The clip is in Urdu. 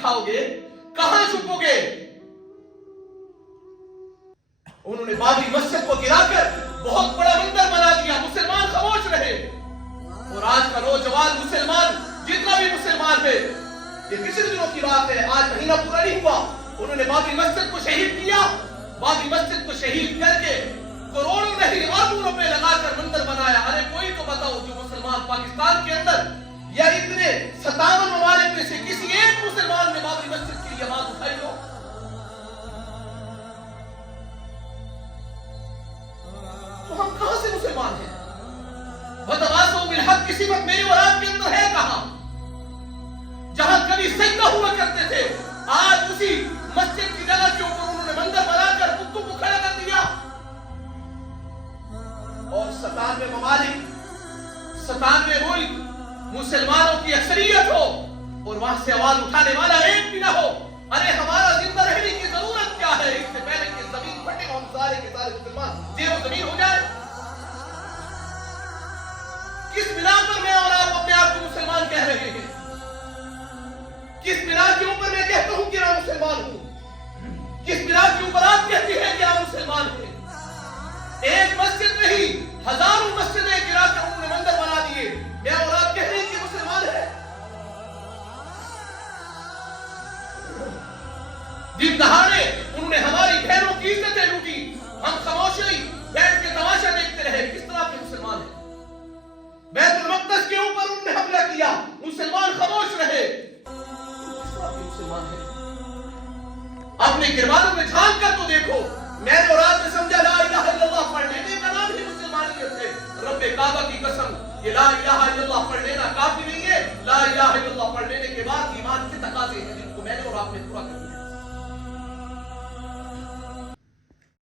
کھاؤ گے؟ کہاں چھپو گے؟ انہوں نے بابری مسجد کو گرا کر بہت بڑا منظر بنا دیا، مسلمان خاموش رہے۔ اور آج کا نوجوان مسلمان، جتنا بھی مسلمان ہے، یہ پچھلے دنوں کی بات ہے، آج مہینہ پورا نہیں ہوا، انہوں نے بابری مسجد کو شہید کیا۔ بابری مسجد کو شہید کر کے کروڑوں نہیں اربوں روپے لگا کر منظر بنایا۔ ارے کوئی تو بتاؤ جو مسلمان پاکستان کے اندر یا اتنے 57 ممالک میں سے کسی ایک مسلمان نے بابری مسجد کے لیے آواز اٹھائی ہو؟ تو ہم کہاں سے مسلمان ہیں؟ وَتَوَاصَوْا بِالْحَقِّ کی صفت میری اور آپ کے اندر ہے کہاں؟ جہاں کبھی سجدہ ہوا کرتے تھے، آج اسی مسجد کی جگہ کے اوپر انہوں نے منظر بنا کر کتوں کو کھڑا کر دیا۔ اور 97 ممالک، 97 ملک مسلمانوں کی اکثریت ہو اور وہاں سے آواز اٹھانے والا ایک بھی نہ ہو۔ ارے ہمارا زندہ رہنے کی ضرورت کیا ہے؟ اس سے پہلے کہ زمین پھٹے ہم سارے کے سارے مسلمان زیر و زمین ہو جائے۔ کس بنا پر میں اور آپ اپنے آپ کو مسلمان کہہ رہے ہیں؟ کس بنا کے اوپر میں کہتا ہوں کہ میں مسلمان ہوں؟ کس بنا کے اوپر آپ کہتی ہیں کہ آپ مسلمان ہیں؟ ایک مسجد نہیں، ہزاروں مسجدیں گرا کر انہوں نے منظر بنا دیے، میں اور آپ کہہ رہے ہیں کہ مسلمان ہیں؟ دن دہاڑے انہوں نے ہماری بہنوں کی عزتیں لوٹی، ہم خاموشی بیٹھ کے تماشا دیکھتے رہے۔ کس طرح کے مسلمان ہیں؟ بیت المقدس کے اوپر انہوں نے حملہ کیا، مسلمان خاموش رہے۔ کس طرح کے مسلمان ہیں؟ اپنے کرداروں میں جھانک کر تو دیکھو۔ میں نے اور آپ نے سمجھا لا الہ الا اللہ پڑھ لینے کا نام ہی مسلمانیت ہے۔ رب کعبہ کی قسم، یہ لا الہ الا اللہ پڑھ لینا کافی نہیں ہے، لا الہ الا اللہ پڑھ لینے کے بعد ایمان